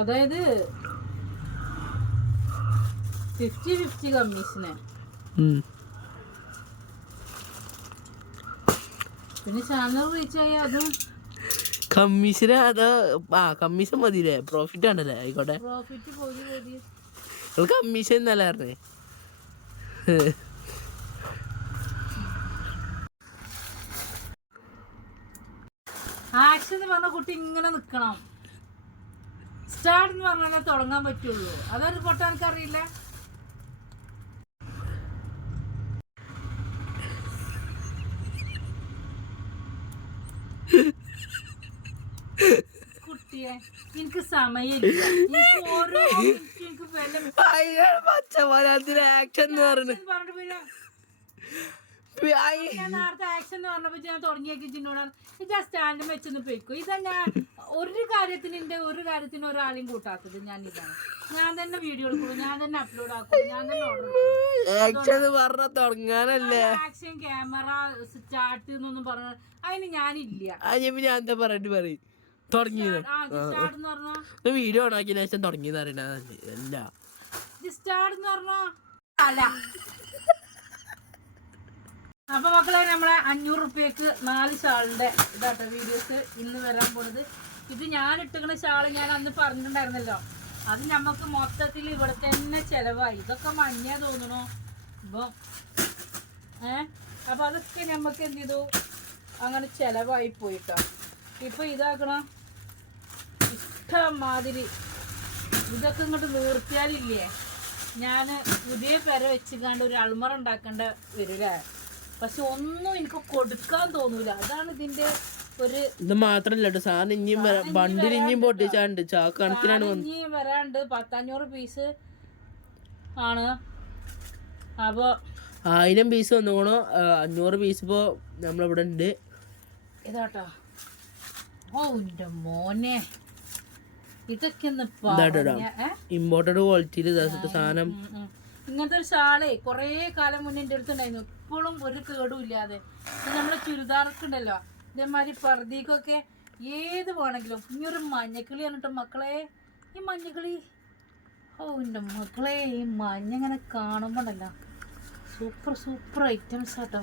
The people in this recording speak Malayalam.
അതായത് 50-50 കമ്മീഷന്. പിന്നെ ചാനൽ റീച്ച് ആയി അതും കമ്മീഷന്. അത് കമ്മീഷൻ മതിയില്ലേ, പ്രോഫിറ്റ് ആണല്ലേ, ആയിക്കോട്ടെ. പ്രോഫിറ്റ് പോയി കമ്മീഷൻ എന്നല്ലേ പറഞ്ഞേ. ആക്ഷൻ എന്ന് പറഞ്ഞ കുട്ടി ഇങ്ങനെ നിക്കണം. സ്റ്റാർട്ട് എന്ന് പറഞ്ഞാലേ തുടങ്ങാൻ പറ്റുള്ളൂ. അതൊരു പൊട്ടാർക്ക് അറിയില്ല. കുട്ടിയെ എനിക്ക് സമയമില്ല. എനിക്ക് ഓരോ എനിക്ക് ഞാൻ നേരത്തെ ആക്ഷൻ എന്ന് പറഞ്ഞപ്പോ ഞാൻ തുടങ്ങിയേക്ക് ചിന്നോടാണ് ഇത് സ്റ്റാൻഡ് വെച്ചൊന്ന് പോയിക്കോ. ഇതാ ഞാൻ ഒരു കാര്യത്തിന് ഒരാളെയും കൂട്ടാത്തത്. ഞാൻ ഇതാണ്. ഞാൻ തന്നെ വീഡിയോ എടുക്കുള്ളൂ, ഞാൻ തന്നെ അപ്ലോഡ് ആക്കും, ഞാൻ തന്നെ ഓർഡർ ആക്ഷൻ ക്യാമറ സ്റ്റാർട്ട് എന്നൊന്നും പറഞ്ഞ അതിന് ഞാനില്ല. ഞാൻ എന്താ പറയണ്ടി പറയും തുടങ്ങിയത് വീഡിയോ ഓണാക്കിയ ശേഷം തുടങ്ങിയത് അറിയണ്ട. സ്റ്റാർട്ട് എന്ന് പറഞ്ഞ അല്ല. അപ്പൊ മക്കളെ നമ്മളെ 500 റുപ്യക്ക് 4 ഷാളിന്റെ ഇതാട്ടോ വീഡിയോസ് ഇന്ന് വരാൻ പോണത്. ഇത് ഞാൻ ഇട്ടുന്ന ഷാള് ഞാൻ അന്ന് പറഞ്ഞിട്ടുണ്ടായിരുന്നല്ലോ. അത് നമുക്ക് മൊത്തത്തിൽ ഇവിടെ തന്നെ ചെലവായി. ഇതൊക്കെ മഞ്ഞ തോന്നണോ ഇപ്പൊ അപ്പൊ അതൊക്കെ നമുക്ക് എന്ത് ചെയ്തു അങ്ങനെ ചെലവായി പോയിട്ടോ. ഇപ്പൊ ഇതാക്കണം ഇഷ്ടമാതിരി ഇതൊക്കെ ഇങ്ങോട്ട് നിർത്തിയാലില്ലേ ഞാൻ പുതിയ പെര വെച്ചുകാണ്ട് ഒരു അൾമറ ഉണ്ടാക്കേണ്ട വരില്ലേ. പക്ഷെ ഒന്നും എനിക്ക് കൊടുക്കാൻ തോന്നൂല. അതാണ് ഇതിന്റെ ഒരു ഇത് മാത്രല്ല സാധനം ഇനിയും വണ്ടിയിൽ ഇനിയും പൊട്ടിച്ചാണ്ട് കണക്കിനാണ് ഇനി വരാണ്ട് 500 പീസ് ആണ്. അപ്പൊ 1000 പീസ് വന്നോണോ 500 പീസ് ഇപ്പോ നമ്മളിവിടെ ഉണ്ട്. ഇതാട്ടോ. ഓ എന്റെ മോനെ ഇതൊക്കെ ഇമ്പോർട്ടഡ് ക്വാളിറ്റിയിൽ സാധനം. ഇങ്ങനത്തെ ഒരു ഷാളേ കൊറേ കാലം മുന്നേ എൻ്റെ അടുത്തുണ്ടായിരുന്നു. ഇപ്പോഴും ഒരു കേടും ഇല്ലാതെ. നമ്മളെ ചുരിദാറൊക്കെ ഉണ്ടല്ലോ ഇതേമാതിരി പർദ്ദക്കൊക്കെ ഏത് വേണമെങ്കിലും. ഇനി ഒരു മഞ്ഞക്കിളി പറഞ്ഞിട്ടോ മക്കളെ. ഈ മഞ്ഞക്കിളി ഓ എൻ്റെ മക്കളെ ഈ മഞ്ഞ ഇങ്ങനെ കാണുമ്പോണ്ടല്ലോ സൂപ്പർ ഐറ്റംസ് ആട്ടോ.